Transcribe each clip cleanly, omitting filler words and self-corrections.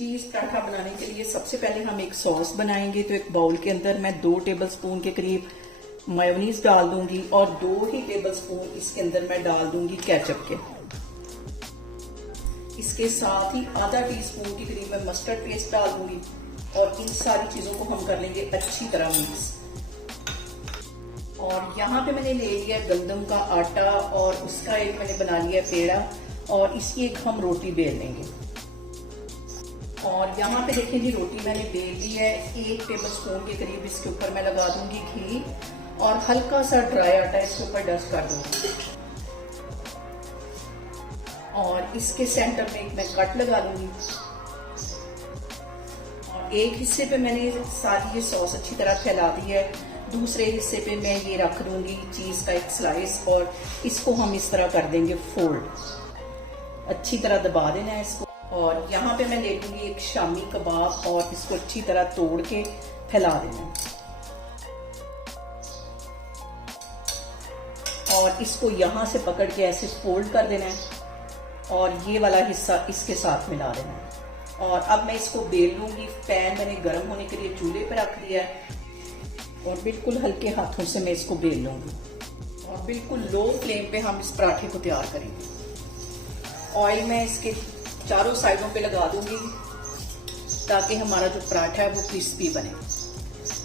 चीज पराठा बनाने के लिए सबसे पहले हम एक सॉस बनाएंगे। तो एक बाउल के अंदर मैं 2 टेबलस्पून के करीब मेयोनीज डाल दूंगी और 2 ही टेबलस्पून इसके अंदर मैं डाल दूंगी केचप के। इसके साथ ही आधा टीस्पून के करीब मैं मस्टर्ड पेस्ट डाल दूंगी और इन सारी चीजों को हम कर लेंगे अच्छी तरह मिक्स। और यहाँ पे मैंने ले लिया गंदम का आटा और उसका एक मैंने बना लिया पेड़ा और इसकी एक हम रोटी बेल लेंगे। और यहाँ पे देखिए जी रोटी मैंने बेल ली है। 1 टेबलस्पून के करीब इसके ऊपर मैं लगा दूंगी घी और हल्का सा ड्राई आटा इसके ऊपर डस्ट कर दूंगी। और इसके सेंटर में मैं कट लगा दूंगी और एक हिस्से पे मैंने सारी ये सॉस अच्छी तरह फैला दी है, दूसरे हिस्से पे मैं ये रख दूंगी चीज का एक स्लाइस और इसको हम इस तरह कर देंगे फोल्ड। अच्छी तरह दबा देना है इसको। और यहाँ पे मैं ले लूंगी एक शामी कबाब और इसको अच्छी तरह तोड़ के फैला देना और इसको यहाँ से पकड़ के ऐसे फोल्ड कर देना है और ये वाला हिस्सा इसके साथ मिला देना है। और अब मैं इसको बेल लूंगी। पैन मैंने गर्म होने के लिए चूल्हे पे रख दिया है और बिल्कुल हल्के हाथों से मैं इसको बेल लूंगी और बिल्कुल लो फ्लेम पे हम इस पराठे को तैयार करेंगे। ऑयल मैं इसके चारों साइडों पे लगा दूंगी ताकि हमारा जो पराठा है वो क्रिस्पी बने।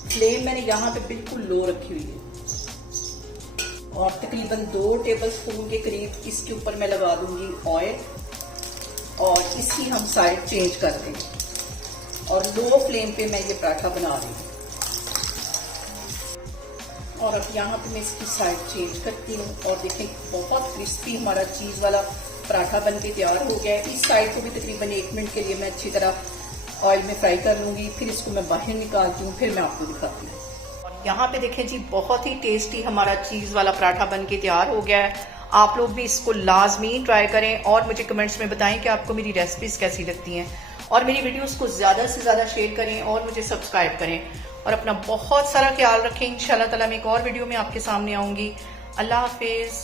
फ्लेम मैंने यहाँ पे बिल्कुल लो रखी हुई है और तकरीबन 2 टेबलस्पून के करीब इसके ऊपर मैं लगा दूंगी ऑयल और इसकी हम साइड चेंज कर देंगे और लो फ्लेम पे मैं ये पराठा बना रही हूँ। और अब यहाँ पे मैं इसकी साइड चेंज करती हूँ और देखें बहुत क्रिस्पी हमारा चीज वाला पराठा बन के तैयार हो गया है। इस साइड को भी तकरीबन 1 मिनट के लिए मैं अच्छी तरह ऑयल में फ्राई कर लूंगी, फिर इसको मैं बाहर निकालती हूँ, फिर मैं आपको दिखाती हूँ। और यहाँ पे देखें जी बहुत ही टेस्टी हमारा चीज वाला पराठा बन के तैयार हो गया है। आप लोग भी इसको लाजमी ट्राई करें और मुझे कमेंट्स में बताएं कि आपको मेरी रेसिपीज कैसी लगती हैं और मेरी वीडियोस को ज्यादा से ज्यादा शेयर करें और मुझे सब्सक्राइब करें और अपना बहुत सारा ख्याल रखें। इंशाल्लाह ताला मैं एक और वीडियो में आपके सामने आऊंगी। अल्लाह हाफिज।